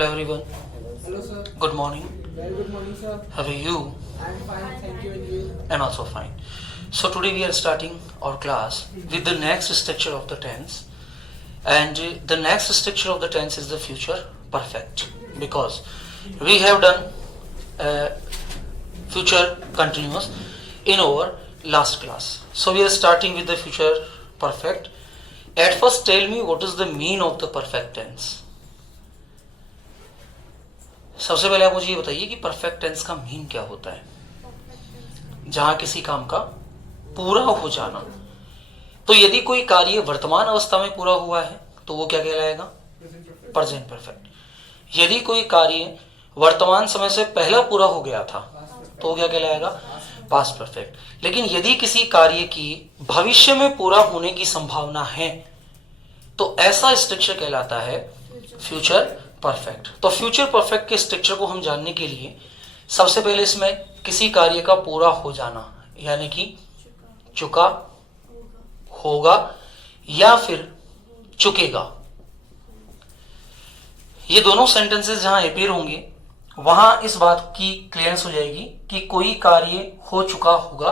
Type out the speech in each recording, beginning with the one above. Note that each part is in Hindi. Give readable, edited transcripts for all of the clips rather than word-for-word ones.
Hello everyone. Hello sir. Good morning. Very good morning sir. How are you? I am fine, thank you, and you? And also fine. So today we are starting our class with the next structure of the tense, and the next structure of the tense is the future perfect, because we have done future continuous in our last class. So we are starting with the future perfect. At first tell me what is the mean of the perfect tense. सबसे पहले आप मुझे ये बताइए कि परफेक्ट टेंस का मीन क्या होता है. जहां किसी काम का पूरा हो जाना. तो यदि कोई कार्य वर्तमान अवस्था में पूरा हुआ है तो वो क्या कहलाएगा? Present perfect. यदि कोई कार्य वर्तमान समय से पहला पूरा हो गया था तो वो क्या कहलाएगा? Past perfect. लेकिन यदि किसी कार्य की भविष्य में पूरा होने की संभावना है तो ऐसा स्ट्रक्चर कहलाता है फ्यूचर परफेक्ट. तो फ्यूचर परफेक्ट के स्ट्रक्चर को हम जानने के लिए सबसे पहले इसमें किसी कार्य का पूरा हो जाना, यानी कि चुका, होगा या फिर चुकेगा, ये दोनों सेंटेंसेस जहां अपेयर होंगे वहां इस बात की क्लियरेंस हो जाएगी कि कोई कार्य हो चुका होगा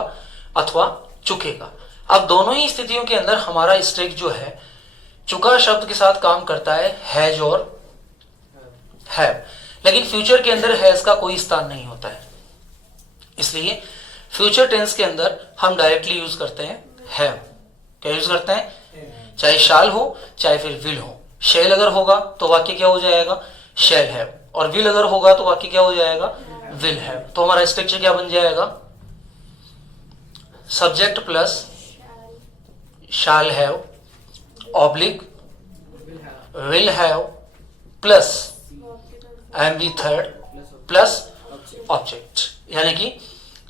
अथवा चुकेगा. अब दोनों ही स्थितियों के अंदर हमारा स्ट्रक्चर जो है चुका शब्द के साथ काम करता है हैज और हैव, लेकिन फ्यूचर के अंदर हैज का कोई स्थान नहीं होता है. इसलिए फ्यूचर टेंस के अंदर हम डायरेक्टली यूज करते हैं हैव. क्या यूज करते हैं? चाहे शाल हो चाहे फिर विल हो. शैल अगर होगा तो वाक्य क्या हो जाएगा? Shall have. और विल अगर होगा तो वाक्य क्या हो जाएगा? Will have. तो हमारा स्ट्रक्चर क्या बन जाएगा? Subject plus shall have oblique will have plus MV third plus object. यानी कि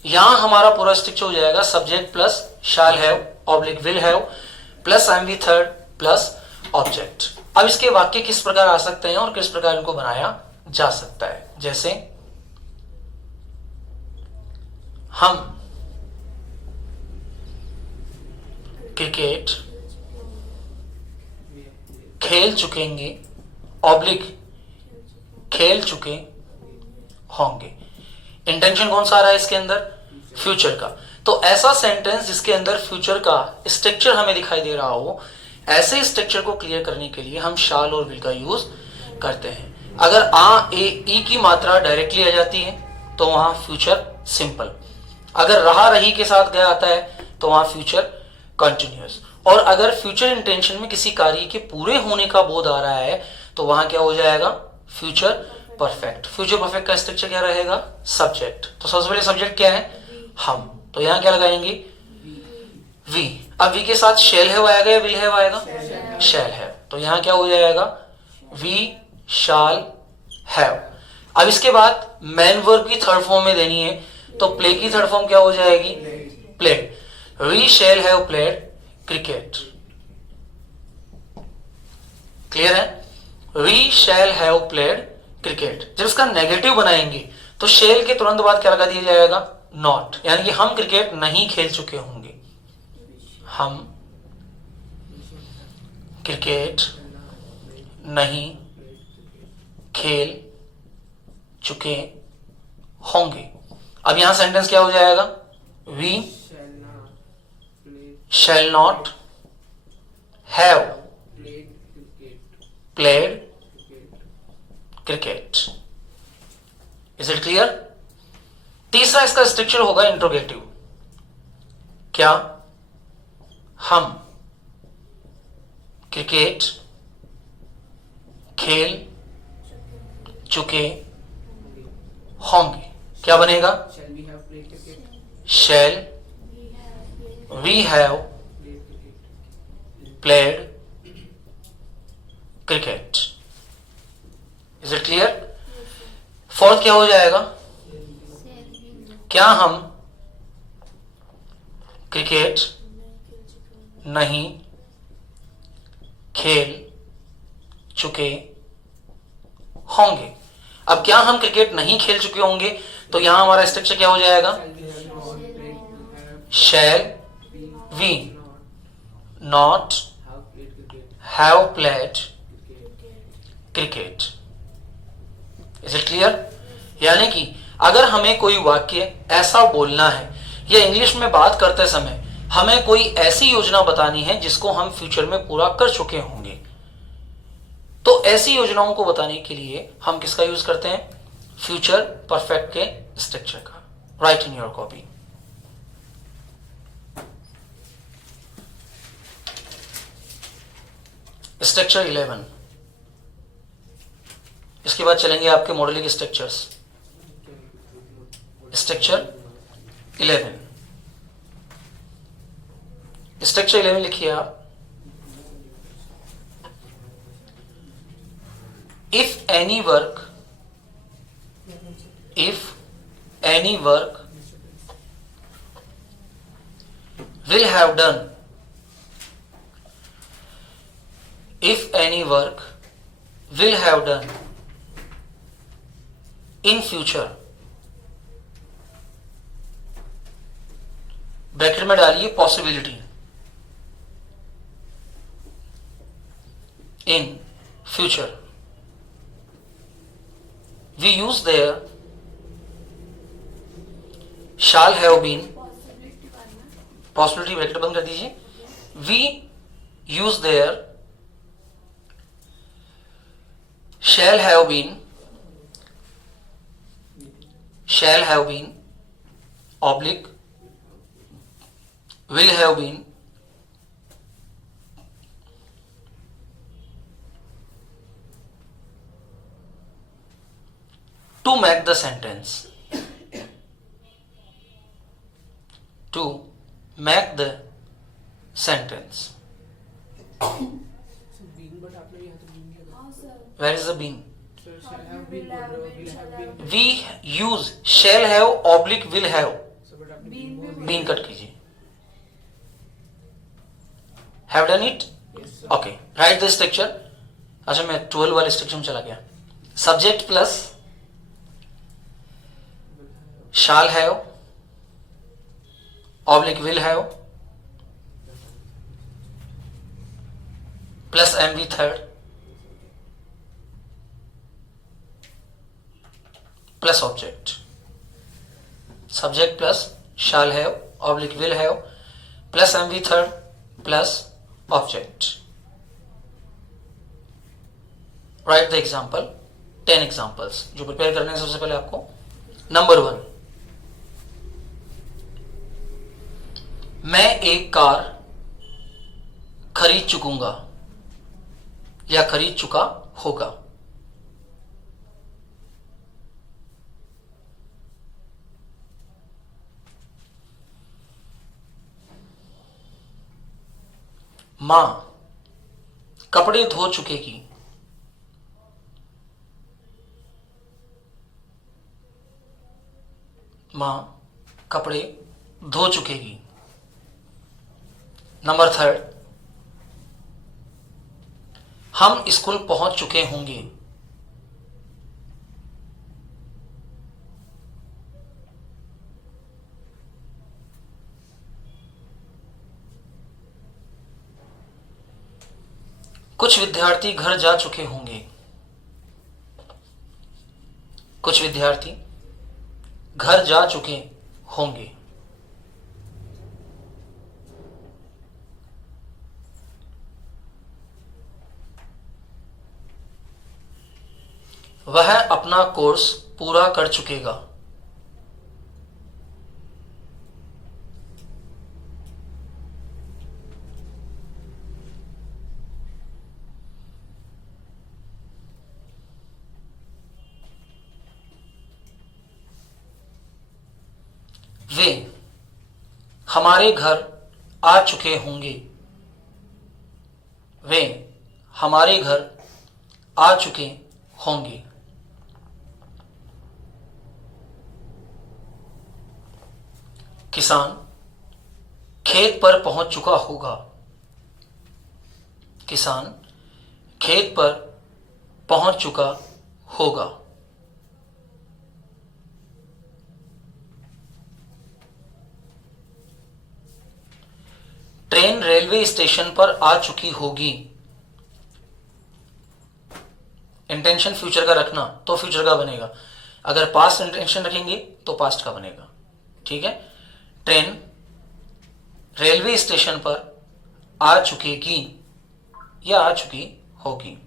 यहां हमारा पूरा स्ट्रक्चर हो जाएगा subject plus shall have oblique will have plus MV third plus object. अब इसके वाक्य किस प्रकार आ सकते हैं और किस प्रकार इनको बनाया जा सकता है. जैसे हम क्रिकेट खेल चुकेंगे ऑब्लिक खेल चुके होंगे. इंटेंशन कौन सा आ रहा है इसके अंदर? फ्यूचर का. तो ऐसा सेंटेंस जिसके अंदर फ्यूचर का स्ट्रक्चर हमें दिखाई दे रहा हो, ऐसे स्ट्रक्चर को क्लियर करने के लिए हम शाल और विल का यूज करते हैं. अगर आ ए ई की मात्रा डायरेक्टली आ जाती है तो वहां फ्यूचर सिंपल. अगर रहा रही के साथ गया आता है तो वहां फ्यूचर कंटिन्यूअस. और अगर फ्यूचर इंटेंशन में किसी कार्य के पूरे होने का बोध आ रहा है तो वहां क्या हो जाएगा? Future perfect. फ्यूचर परफेक्ट का स्ट्रक्चर क्या रहेगा? सब्जेक्ट. तो सबसे पहले सब्जेक्ट क्या है? हम. तो यहां क्या लगाएंगे? वी. अब वी के साथ शैल हैव आएगा या विल हैव आएगा? Shall have. तो यहां क्या हो जाएगा? We shall have. अब इसके बाद मैन वर्ब की थर्ड फॉर्म में देनी है तो प्ले की थर्ड फॉर्म क्या हो जाएगी? Played. We shall have played cricket. Clear है? We shall have played cricket. जब इसका नेगेटिव बनाएंगे तो शैल के तुरंत बाद क्या लगा दिया जाएगा? नॉट. यानी कि हम क्रिकेट नहीं खेल चुके होंगे. हम क्रिकेट नहीं खेल चुके होंगे. अब यहां सेंटेंस क्या हो जाएगा? We shall not have played cricket. Is it clear? तीसरा इसका स्ट्रक्चर होगा इंट्रोगेटिव. क्या हम क्रिकेट खेल चुके होंगे? क्या बनेगा? Shall we have played cricket. Is it clear? Fourth क्या हो जाएगा? क्या हम क्रिकेट नहीं खेल चुके होंगे? अब क्या हम क्रिकेट नहीं खेल चुके होंगे तो यहां हमारा स्ट्रक्चर क्या हो जाएगा? Shall we not have played cricket. Is it clear? यानी कि अगर हमें कोई वाक्य ऐसा बोलना है या इंग्लिश में बात करते समय हमें कोई ऐसी योजना बतानी है जिसको हम फ्यूचर में पूरा कर चुके होंगे, तो ऐसी योजनाओं को बताने के लिए हम किसका यूज करते हैं? फ्यूचर परफेक्ट के स्ट्रक्चर का. Right in your copy. Structure 11. इसके बाद चलेंगे आपके मॉडलिंग स्ट्रक्चर्स. स्ट्रक्चर 11. स्ट्रक्चर 11 लिखिए आप. If any work will have done in future, bracket में डालिए possibility, in future. We use there shall have been, possibility bracket बंद कर दीजिए. We use there shall have been oblique will have been to make the sentence, to make the sentence. So being, but आपने यहाँ तो being किया था. हाँ sir. Where is the being? So shall have been बोल रहे हो, will have been. We use shall have oblique will have. So but आपने Been being में बोल Been कट कीजिए. Have done it? दिया. Yes, sir. Okay. Write the structure. अच्छा मैं 12 वाले स्ट्रक्चर में चला गया. Subject plus shall have oblique will have plus MV third plus object. Subject plus shall have oblique will have plus MV third plus object. Write the example. 10 examples जो प्रिपेयर करने हैं. सबसे पहले आपको नंबर 1, मैं एक कार खरीद चुकूंगा या खरीद चुका होगा. मां कपड़े धो चुकेगी. मां कपड़े धो चुकेगी. नंबर 3, हम स्कूल पहुंच चुके होंगे. कुछ विद्यार्थी घर जा चुके होंगे. कुछ विद्यार्थी घर जा चुके होंगे. वह अपना कोर्स पूरा कर चुकेगा. वे हमारे घर आ चुके होंगे. वे हमारे घर आ चुके होंगे. किसान खेत पर पहुंच चुका होगा. किसान खेत पर पहुंच चुका होगा. ट्रेन रेलवे स्टेशन पर आ चुकी होगी. इंटेंशन फ्यूचर का रखना तो फ्यूचर का बनेगा, अगर पास्ट इंटेंशन रखेंगे तो पास्ट का बनेगा। ठीक है, ट्रेन रेलवे स्टेशन पर आ चुकेगी या आ चुकी होगी।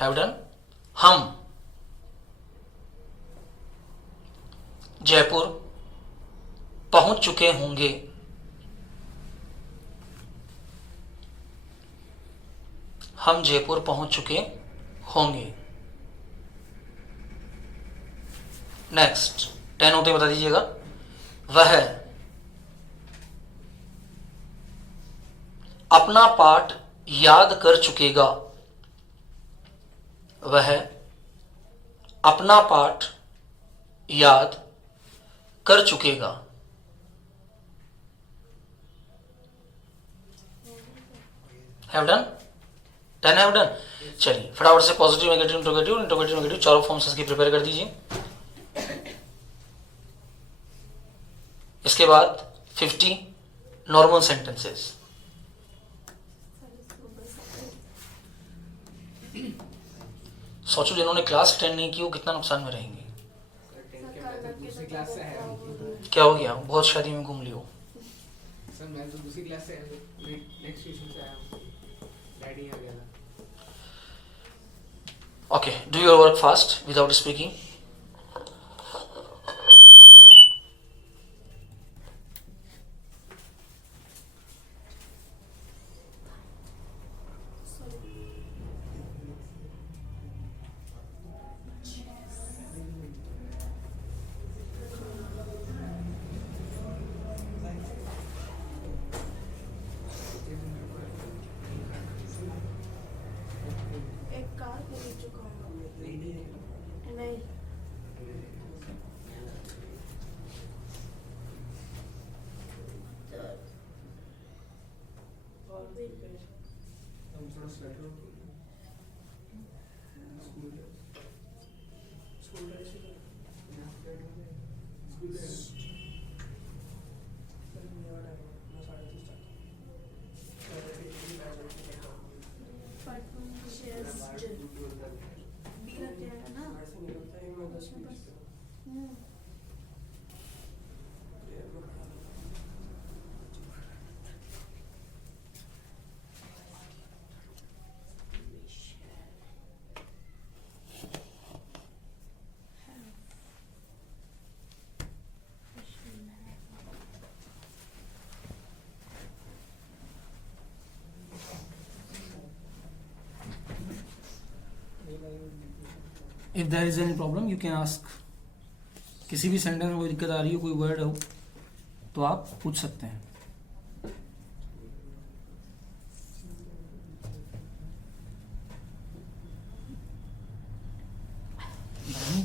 Have done. हम जयपुर पहुंच चुके होंगे। हम जयपुर पहुंच चुके होंगे। नेक्स्ट 10 होते बता दीजिएगा। वह अपना पाठ याद कर चुकेगा। वह अपना पाठ याद कर चुकेगा। Have done, 10 have done. चलिए फटाफट से positive negative interrogative interrogative negative चारों फॉर्म्स इसकी प्रिपेयर कर दीजिए। इसके बाद 50 नॉर्मल सेंटेंसेस। सोचो जिन्होंने क्लास अटेंड नहीं की वो कितना नुकसान में रहेंगे। दूसरी क्लास से आया हूँ। क्या हो गया, बहुत शादी में घूम लियो। सर मैं तो दूसरी क्लास से नेक्स्ट ट्यूशन से आया हूँ, डैडी आ गया था। Okay, do your work fast without speaking. एक कार खरीद चुका हूँ। नहीं और भी हम थोड़ा स्वेटर स्कूल ड्रेस बी रखे हैं ना। If there is any problem you can ask. किसी भी सेंटेंस में कोई दिक्कत आ रही हो, कोई वर्ड हो तो आप पूछ सकते हैं।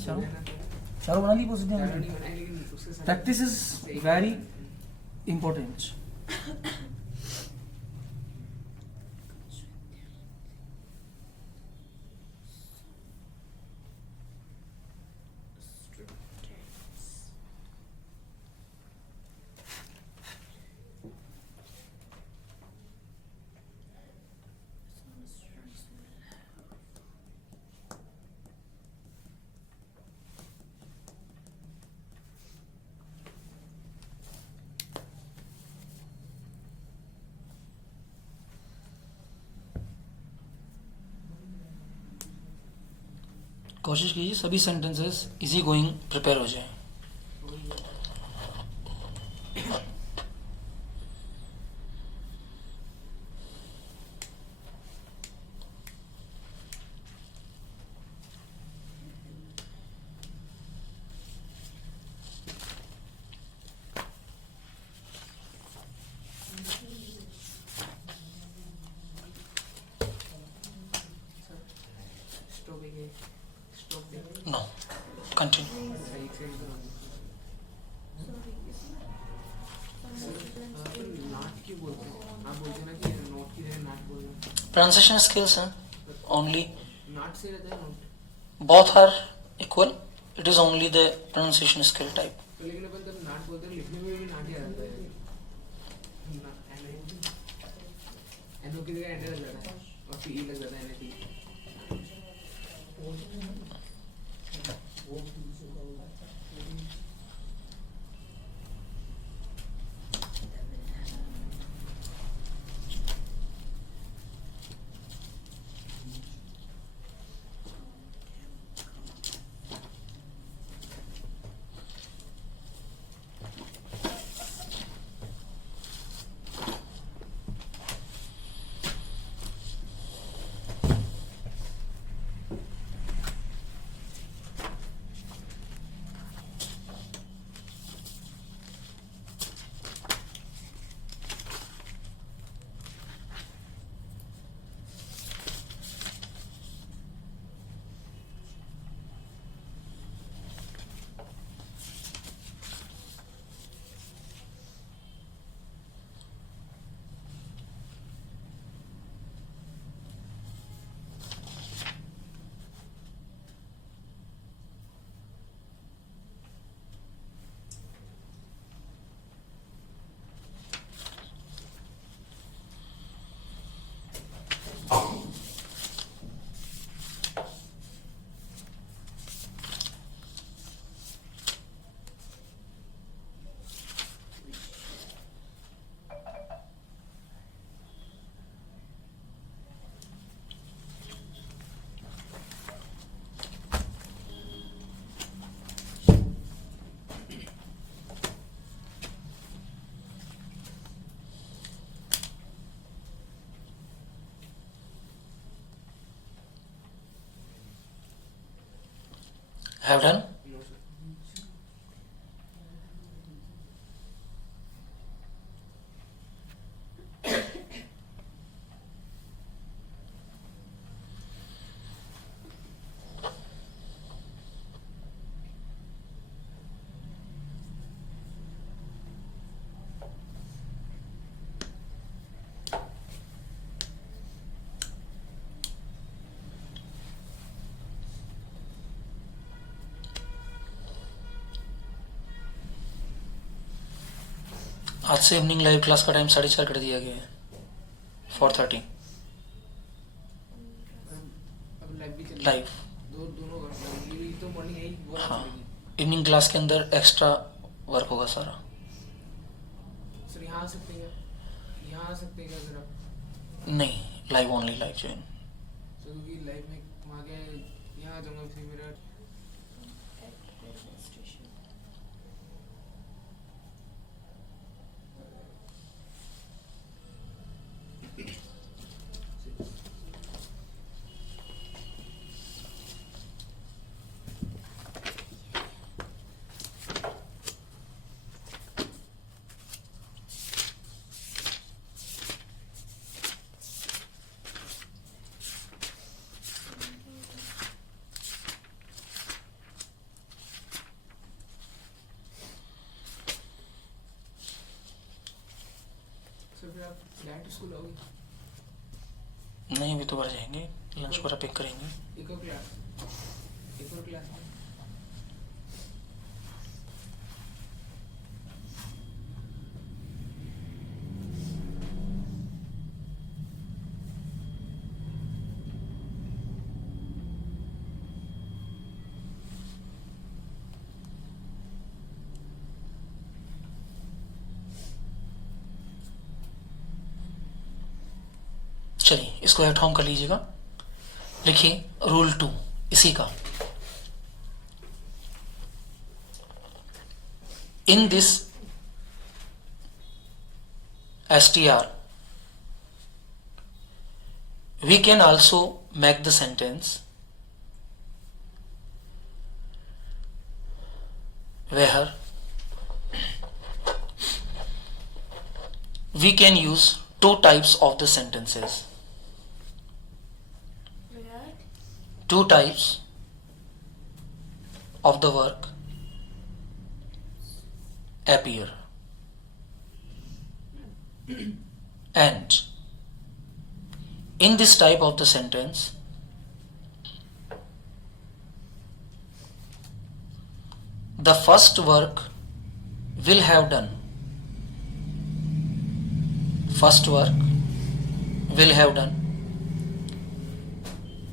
चारों बना ली positive. Practice is very important. कोशिश कीजिए सभी सेंटेंसेस इजी गोइंग प्रिपेयर हो जाए। No continue. Pronunciation skills हैं only. Both are equal. It is only the pronunciation skill type. तो लेकिन अपन जब नाट बोलते हैं लिखने में भी नाट ही आ जाता है एनओ की जगह एंटर लग जाता है और पी लग जाता है एनएपी Have done? नो सर आज से इवनिंग लाइव क्लास का टाइम 4:30 कर दिया गया है 4:30 अब लाइव भी चल लाइव। दोनों ये तो मॉर्निंग है वो हाँ चलेगी इवनिंग क्लास के अंदर एक्स्ट्रा वर्क होगा सारा। सर यहाँ आ सकते हैं क्या यहाँ आ सकते हैं क्या सर आप नहीं live only live join. Sir क्योंकि लाइव में वहाँ गया यहाँ आ जाऊँगा फिर मेरा एडमिनिस्ट्रेशन सर फिर आप डायरेक्ट स्कूल आओगे नहीं अभी तो बाहर जाएंगे लंच वगैरह पिक करेंगे। एक और क्लास में चलिए इसको एट होम कर लीजिएगा। लिखिए रूल 2 इसी का। In this str we can also make the sentence where we can use two types of the sentences. where Two types of the work appear and in this type of the sentence the first work will have done. First work will have done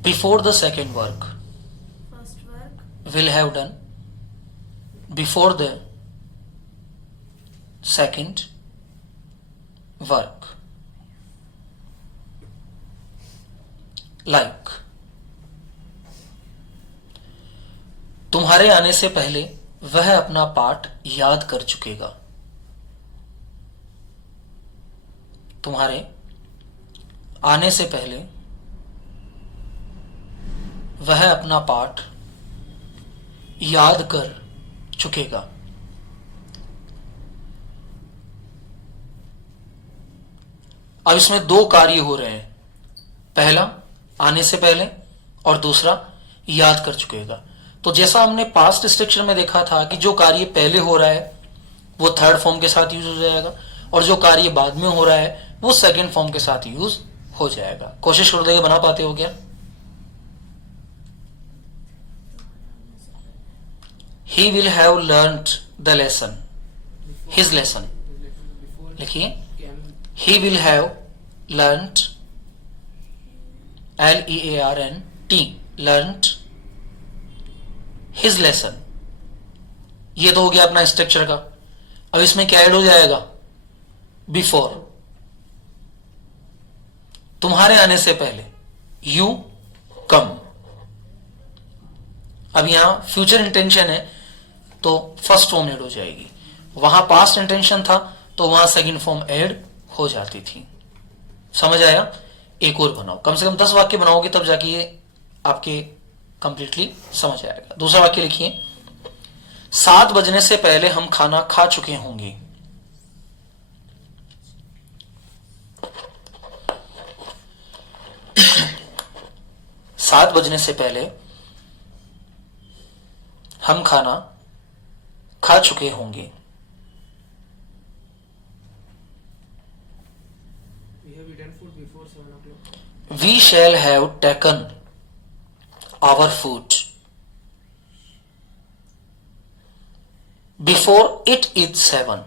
before the second work. First work Will have done before the second work. Like, तुम्हारे आने से पहले वह अपना पाठ याद कर चुकेगा. तुम्हारे आने से पहले वह अपना पाठ याद कर चुकेगा. अब इसमें दो कार्य हो रहे हैं. पहला आने से पहले और दूसरा याद कर चुकेगा. तो जैसा हमने पास्ट स्ट्रक्चर में देखा था कि जो कार्य पहले हो रहा है वो थर्ड फॉर्म के साथ यूज हो जाएगा और जो कार्य बाद में हो रहा है वो सेकंड फॉर्म के साथ यूज हो जाएगा. कोशिश कर देगा, बना पाते हो क्या? He will have learnt the lesson. His lesson. लिखिए. He will have learnt, Learnt, learnt his lesson. ये तो हो गया अपना स्ट्रक्चर का. अब इसमें क्या ऐड हो जाएगा? बिफोर. तुम्हारे आने से पहले यू कम. अब यहां फ्यूचर इंटेंशन है तो फर्स्ट फॉर्म ऐड हो जाएगी. वहां पास्ट इंटेंशन था तो वहां सेकंड फॉर्म ऐड हो जाती थी. समझ आया? एक और बनाओ, कम से कम 10 वाक्य बनाओगे तब जाके ये आपके कंप्लीटली समझ आएगा. दूसरा वाक्य लिखिए. 7 बजने से पहले हम खाना खा चुके होंगे. सात बजने से पहले हम खाना खा चुके होंगे. We have eaten food before 7 o'clock. We shall have taken our food before it is 7.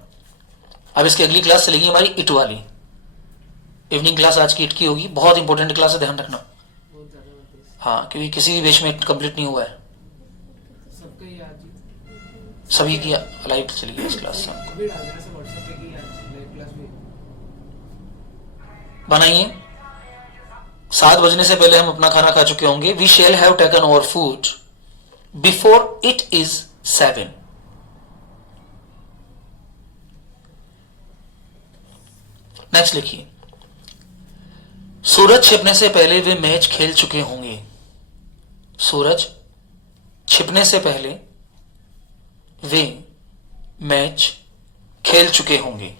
अब इसकी अगली क्लास चलेगी हमारी इट वाली. इवनिंग क्लास आज की इट की होगी. बहुत इंपॉर्टेंट क्लास है, ध्यान रखना. बहुत ज्यादा मतलब हाँ, क्योंकि किसी भी बेच में इट कंप्लीट नहीं हुआ है. सबका ही आज ही सभी की लाइव चली गई इस क्लास से. अभी डाल देना सब व्हाट्सएप पे की आज लाइव क्लास में. बनाइए. 7 बजने से पहले हम अपना खाना खा चुके होंगे. We shall have taken our food before it is 7. Next लिखिए. सूरज छिपने से पहले वे मैच खेल चुके होंगे. सूरज छिपने से पहले वे मैच खेल चुके होंगे.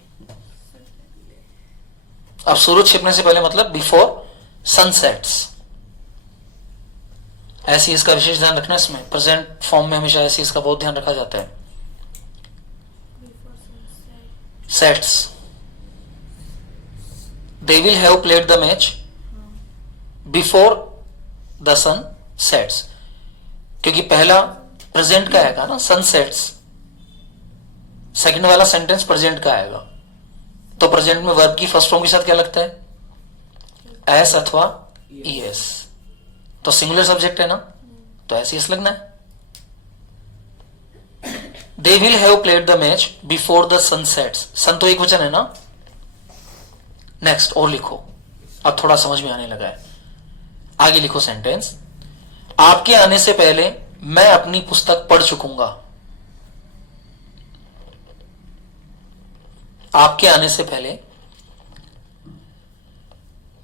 अब सूरज छिपने से पहले मतलब बिफोर सनसेट्स. ऐसी इसका विशेष ध्यान रखना. इसमें प्रेजेंट फॉर्म में हमेशा ऐसी इसका बहुत ध्यान रखा जाता है. before sunset. Sets. They will have played the match before the sun sets. क्योंकि पहला प्रेजेंट का आएगा ना, सनसेट्स. सेकंड वाला सेंटेंस प्रेजेंट का आएगा. तो प्रेजेंट में वर्ब की फर्स्ट फॉर्म के साथ क्या लगता है? एस अथवा ईएस. तो सिंगुलर सब्जेक्ट है ना, तो ऐसे एस लगना है. They will have played the match before the sunsets. Sun तो एक वचन है ना. नेक्स्ट और लिखो. अब थोड़ा समझ में आने लगा है. आगे लिखो सेंटेंस. आपके आने से पहले मैं अपनी पुस्तक पढ़ चुकूंगा. आपके आने से पहले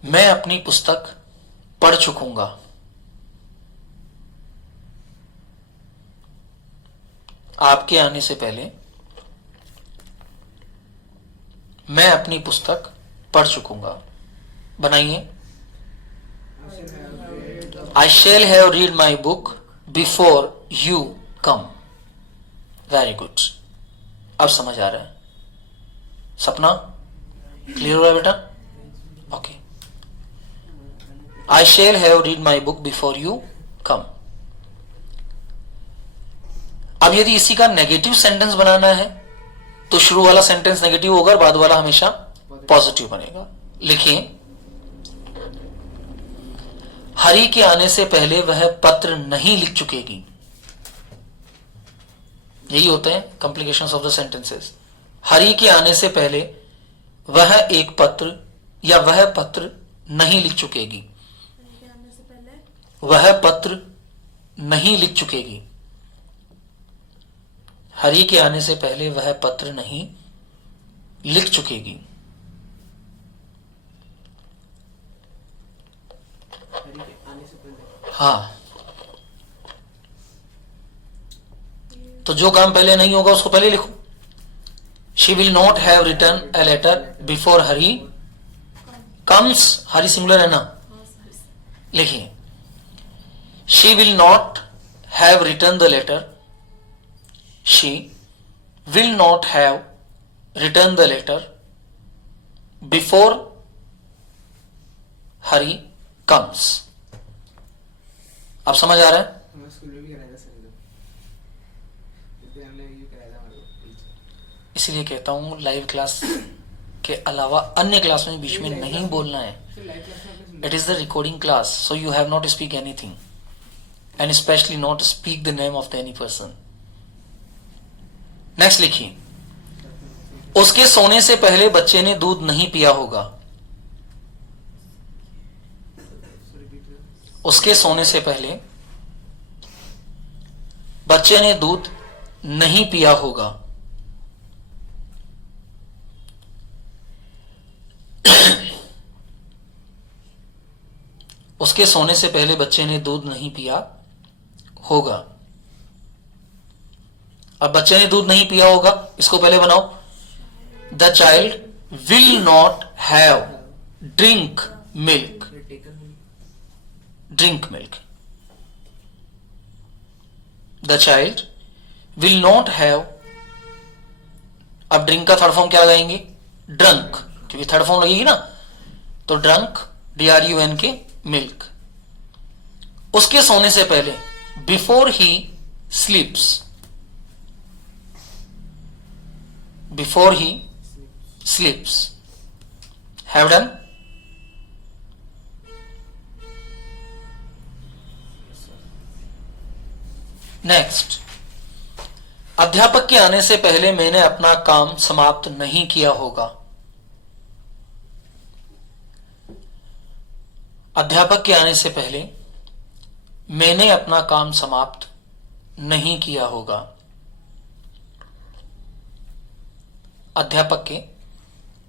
मैं अपनी पुस्तक पढ़ चुकूंगा. आपके आने से पहले मैं अपनी पुस्तक पढ़ चुकूंगा. बनाइए. I shall have read my book before you come. Very good. अब समझ आ रहा है. सपना क्लियर हो रहा है बेटा? Okay. I shall have read my book before you come. अब यदि इसी का नेगेटिव सेंटेंस बनाना है तो शुरू वाला सेंटेंस नेगेटिव होगा और बाद वाला हमेशा पॉजिटिव बनेगा। लिखिए, हरि के आने से पहले वह पत्र नहीं लिख चुकेगी। यही होते हैं complications of the sentences. Hari के आने से पहले वह एक पत्र या वह पत्र नहीं लिख चुकेगी। हरि के आने से पहले वह पत्र नहीं लिख चुकेगी। हरि के आने से पहले वह पत्र नहीं लिख चुकेगी। हरी के आने से पहले हाँ, तो जो काम पहले नहीं होगा उसको पहले लिखो। She will not have return a letter before Hari comes. Hari singular है ना, लिखिए, she will not have return the letter. She will not have return the letter before Hari comes. अब समझ आ रहा है? हमारे स्कूल में भी कराया था सर, विद्यालय में भी कराया था हमारे टीचर। इसलिए कहता हूं लाइव क्लास के अलावा अन्य क्लास में बीच में नहीं बोलना है। फिर लाइव क्लास में आपने सुना? It is the recording class, so you have not to speak anything, and especially not to speak the name of the any person. Next लिखिए, उसके सोने से पहले बच्चे ने दूध नहीं पिया होगा। So repeat it. उसके सोने से पहले बच्चे ने दूध नहीं पिया होगा। उसके सोने से पहले बच्चे ने दूध नहीं पिया होगा। अब बच्चे ने दूध नहीं पिया होगा, इसको पहले बनाओ। The child will not have drink milk. फिर taken में drink milk. The child will not have, अब ड्रिंक का थर्ड फॉर्म क्या लगाएंगे? ड्रंक, क्योंकि थर्ड फॉर्म लगेगी ना, तो ड्रंक DRUN के मिल्क। उसके सोने से पहले, before he स्लीप्स, before he स्लीप्स। Have done? Next, अध्यापक के आने से पहले मैंने अपना काम समाप्त नहीं किया होगा। अध्यापक के आने से पहले मैंने अपना काम समाप्त नहीं किया होगा। अध्यापक के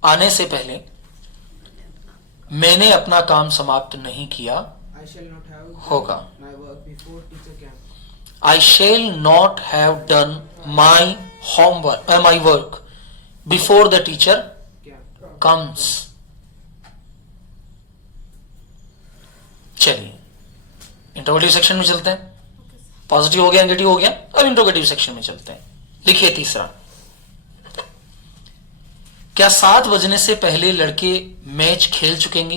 आने से पहले मैंने अपना काम समाप्त नहीं किया I shall not have होगा। my work before teacher camp. I shall not have done my homework, my work before the teacher Camp. comes. चलिए इंट्रोगेटिव सेक्शन में चलते हैं। पॉजिटिव हो गया, नेगेटिव हो गया, अब इंट्रोगेटिव सेक्शन में चलते हैं। लिखिए तीसरा, क्या 7 बजने से पहले लड़के मैच खेल चुकेंगे?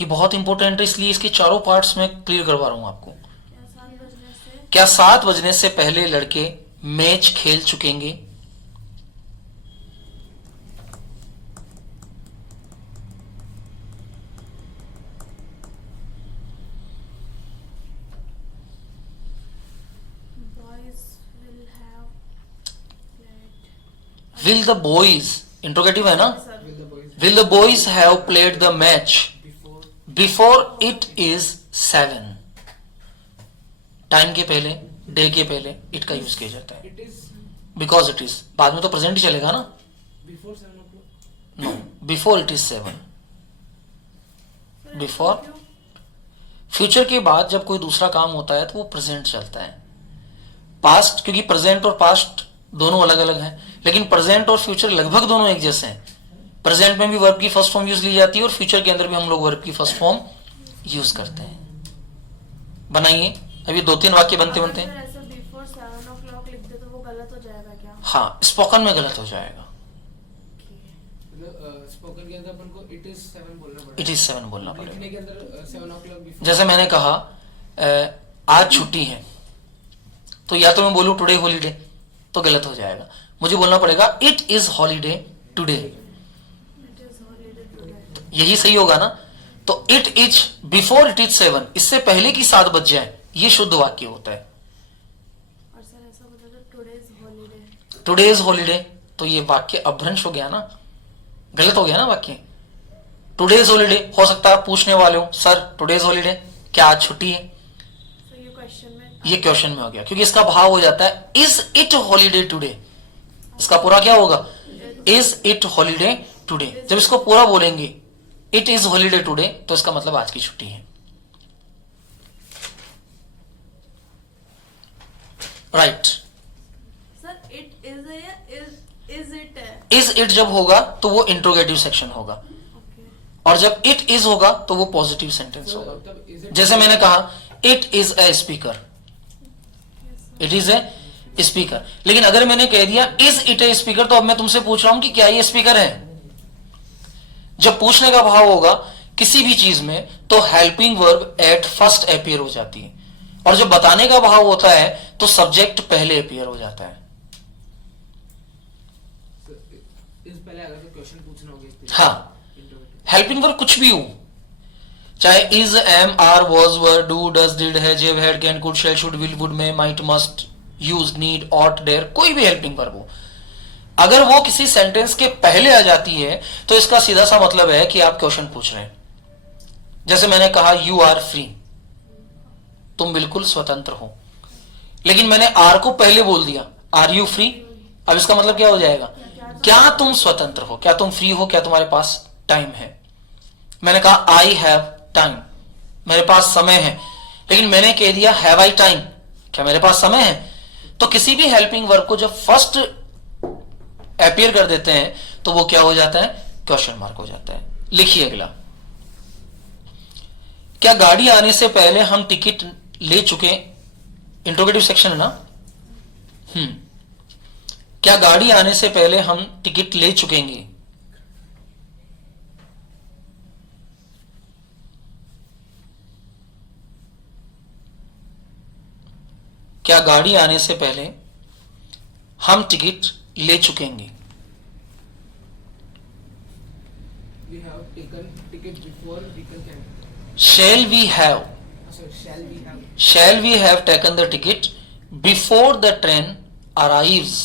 ये बहुत इंपॉर्टेंट है, इसलिए इसके चारों पार्ट्स में क्लियर करवा रहा हूं आपको। क्या 7 बजने से क्या 7 बजने से पहले लड़के मैच खेल चुकेंगे? boys will have played will the boys, interrogative है ना, sir Will the boys will the boys have played the match before before it is 7। Time के पहले, डे के पहले इट का यूज किया जाता है, it is because it is. बाद में तो प्रेजेंट ही चलेगा ना। before 7 o'clock? No, before it is 7। Before? Future के बाद जब कोई दूसरा काम होता है तो वो प्रेजेंट चलता है। पास्ट, क्योंकि प्रेजेंट और पास्ट दोनों अलग अलग हैं, लेकिन प्रेजेंट और फ्यूचर लगभग दोनों एक जैसे हैं। प्रेजेंट में भी वर्ब की फर्स्ट फॉर्म यूज ली जाती है और फ्यूचर के अंदर भी हम लोग वर्ब की फर्स्ट फॉर्म यूज करते हैं। बनाइए, अभी 2-3 वाक्य बनते बनते हैं। अगर ऐसे बिफोर 7 o'clock लिख दे तो वो गलत हो जाएगा क्या? हाँ, स्पोकन में गलत हो जाएगा। मतलब स्पोकन के अंदर अपन को it is 7 बोलना पड़ेगा। इट इज 7 बोलना लिखने पड़ेगा। के अंदर 7 o'clock before। जैसे मैंने कहा आज छुट्टी है, तो या तो मैं बोलूं टुडे हॉलीडे, तो गलत हो जाएगा, मुझे बोलना पड़ेगा it is holiday today, It is holiday today. यही सही होगा ना। तो it is before it is 7, इससे पहले की 7 बज जाए, ये शुद्ध वाक्य होता है। और सर ऐसा बोला था today is holiday. Today is holiday, तो ये वाक्य अपभ्रंश हो गया ना, गलत हो गया ना वाक्य। टुडे इज हॉलीडे, हो सकता है पूछने वाले हो सर टुडे इज हॉलीडे, क्या आज छुट्टी है? सो ये क्वेश्चन में ये क्वेश्चन में हो गया, क्योंकि इसका भाव हो जाता है इज इट हॉलीडे टुडे, इसका पूरा क्या होगा? Is it holiday today. जब इसको पूरा बोलेंगे इट इज हॉलीडे टुडे, तो इसका मतलब आज की छुट्टी है। राइट। सर इट इज है या इज इट है? इज इट जब होगा तो वो इंट्रोगेटिव सेक्शन होगा, ओके और जब इट इज होगा तो वो पॉजिटिव सेंटेंस होगा। तब is it जैसे मैंने कहा it is a speaker, yes it is a speaker, लेकिन अगर मैंने कह दिया इज इट ए स्पीकर, तो अब मैं तुमसे पूछ रहा हूं कि क्या ये स्पीकर है? जब पूछने का भाव होगा किसी भी चीज में, तो helping verb at first appear हो जाती है, और जब बताने का भाव होता है तो सब्जेक्ट पहले अपीयर हो जाता है। इस पहले अगर तो क्वेश्चन पूछना होगा हाँ, हेल्पिंग वर्ब कुछ भी हो, चाहे is, am, are, was, were, do, does, did, has, have, had, can, could, shall, should, will, would, may, might, must, use, need, ought, dare, कोई भी हेल्पिंग वर्ब हो, अगर वो किसी सेंटेंस के पहले आ जाती है तो इसका सीधा सा मतलब है कि आप क्वेश्चन पूछ रहे हैं। जैसे मैंने कहा यू आर फ्री, तुम बिल्कुल स्वतंत्र हो, लेकिन मैंने आर को पहले बोल दिया, आर यू फ्री, अब इसका मतलब क्या हो जाएगा? क्या तुम स्वतंत्र हो, क्या तुम फ्री हो, क्या तुम्हारे पास टाइम है? मैंने कहा आई हैव टाइम, मेरे पास समय है, लेकिन मैंने कह दिया हैव आई टाइम, क्या मेरे पास समय है? तो किसी भी हेल्पिंग वर्ब को जब फर्स्ट अपीयर कर देते हैं तो वो क्या हो जाता है? क्वेश्चन मार्क हो जाता है। लिखिए अगला, क्या गाड़ी आने से पहले हम टिकट ले चुके? इंट्रोगेटिव सेक्शन है ना। क्या गाड़ी आने से पहले हम टिकट ले चुकेंगे? क्या गाड़ी आने से पहले हम टिकट ले चुकेंगे? we have taken ticket before vehicle can Shall we have? so shall we have Shall we have taken the ticket before the train arrives?